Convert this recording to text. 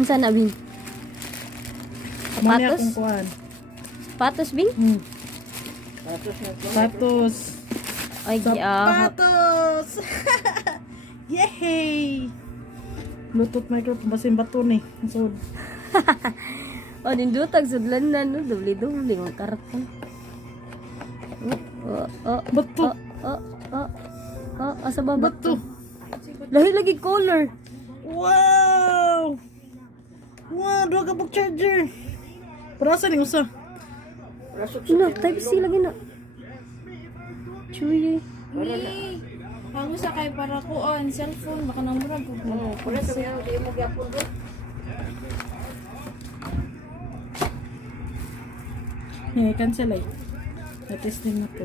Unsa na Bing? Mani Sapatos? akong kuhan. Sapatos Bing? Sapatos. Ay Sapatos! Yay! Bluetooth microphone. Basin bato ni. So, Oh, nindutag sudlan na no, dubli-dubli ang karton. bato. Asa ba Bato. Lahi lagi color. Wow! Wow, duha ka pag charger. Para sa ning usa. Ina, type C lagi na. Chuy. Ang usa kay para kuan cellphone baka namurag ko. Eh, cancel ay. Na-testing na po.